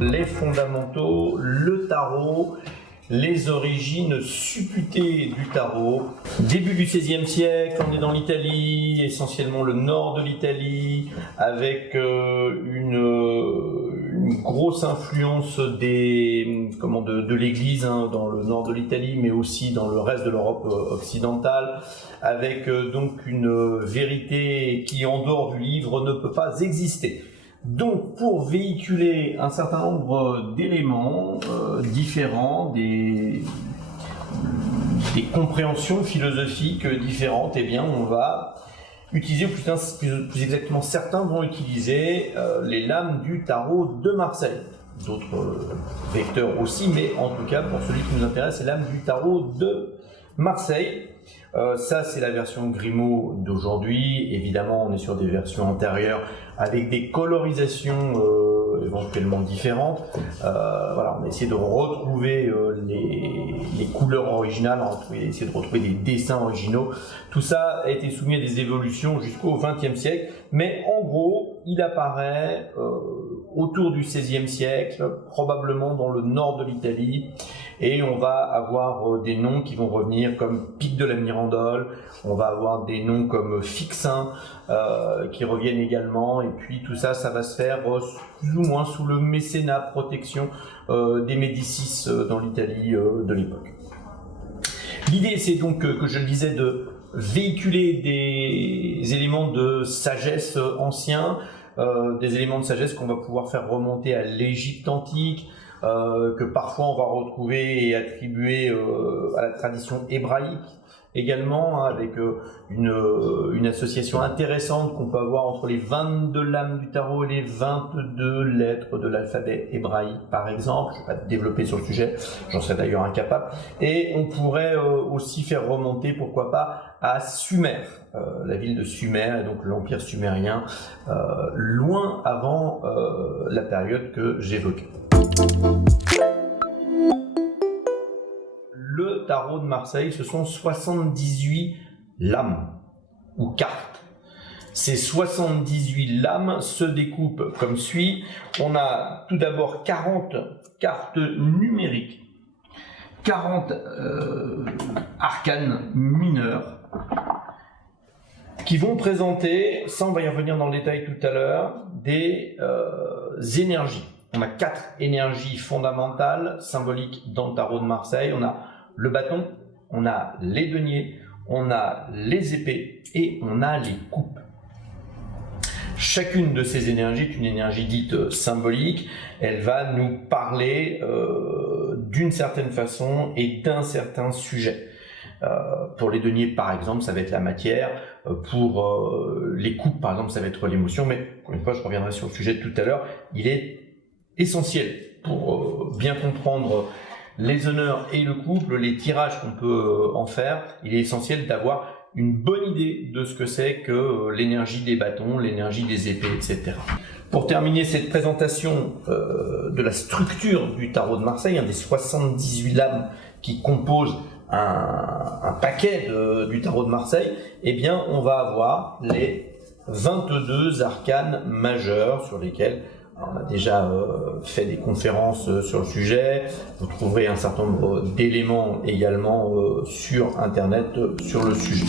Les fondamentaux, le tarot, les origines supputées du tarot. Début du XVIe siècle, on est dans l'Italie, essentiellement le nord de l'Italie, avec une grosse influence de l'Église dans le nord de l'Italie, mais aussi dans le reste de l'Europe occidentale, avec donc une vérité qui, en dehors du livre, ne peut pas exister. Donc, pour véhiculer un certain nombre d'éléments différents, des compréhensions philosophiques différentes, eh bien, on va utiliser, plus exactement, certains vont utiliser les lames du tarot de Marseille. D'autres vecteurs aussi, mais en tout cas, pour celui qui nous intéresse, c'est l'âme du tarot de Marseille. Ça, c'est la version Grimaud d'aujourd'hui. Évidemment, on est sur des versions antérieures avec des colorisations éventuellement différentes. Voilà, on a essayé de retrouver les couleurs originales, on a essayé de retrouver des dessins originaux. Tout ça a été soumis à des évolutions jusqu'au XXe siècle, mais en gros, il apparaît autour du XVIe siècle, probablement dans le nord de l'Italie, et on va avoir des noms qui vont revenir comme Pic de la Mirandole, on va avoir des noms comme Fixin qui reviennent également, et puis tout ça, ça va se faire plus ou moins sous le mécénat, protection des Médicis dans l'Italie de l'époque. L'idée, c'est donc, que je le disais, de véhiculer des éléments de sagesse anciens, des éléments de sagesse qu'on va pouvoir faire remonter à l'Égypte antique, que parfois on va retrouver et attribuer à la tradition hébraïque également, avec une association intéressante qu'on peut avoir entre les 22 lames du tarot et les 22 lettres de l'alphabet hébraïque, par exemple. Je ne vais pas développer sur le sujet, j'en serais d'ailleurs incapable. Et on pourrait aussi faire remonter, pourquoi pas, à Sumer, la ville de Sumer, et donc l'empire sumérien, loin avant la période que j'évoquais. Le tarot de Marseille, ce sont 78 lames ou cartes. Ces 78 lames se découpent comme suit. On a tout d'abord 40 cartes numériques, 40 arcanes mineurs, qui vont présenter, ça on va y revenir dans le détail tout à l'heure, des énergies. On a 4 énergies fondamentales, symboliques dans le tarot de Marseille. On a le bâton, on a les deniers, on a les épées et on a les coupes. Chacune de ces énergies est une énergie dite symbolique. Elle va nous parler d'une certaine façon et d'un certain sujet. Pour les deniers, par exemple, ça va être la matière. Pour les coupes, par exemple, ça va être l'émotion. Mais encore une fois, je reviendrai sur le sujet tout à l'heure. Il est essentiel pour bien comprendre les honneurs et le couple, les tirages qu'on peut en faire. Il est essentiel d'avoir une bonne idée de ce que c'est que l'énergie des bâtons, l'énergie des épées, etc. Pour terminer cette présentation de la structure du tarot de Marseille, des 78 lames qui composent un paquet du tarot de Marseille, eh bien on va avoir les 22 arcanes majeures sur lesquelles on a déjà fait des conférences sur le sujet. Vous trouverez un certain nombre d'éléments également sur Internet sur le sujet.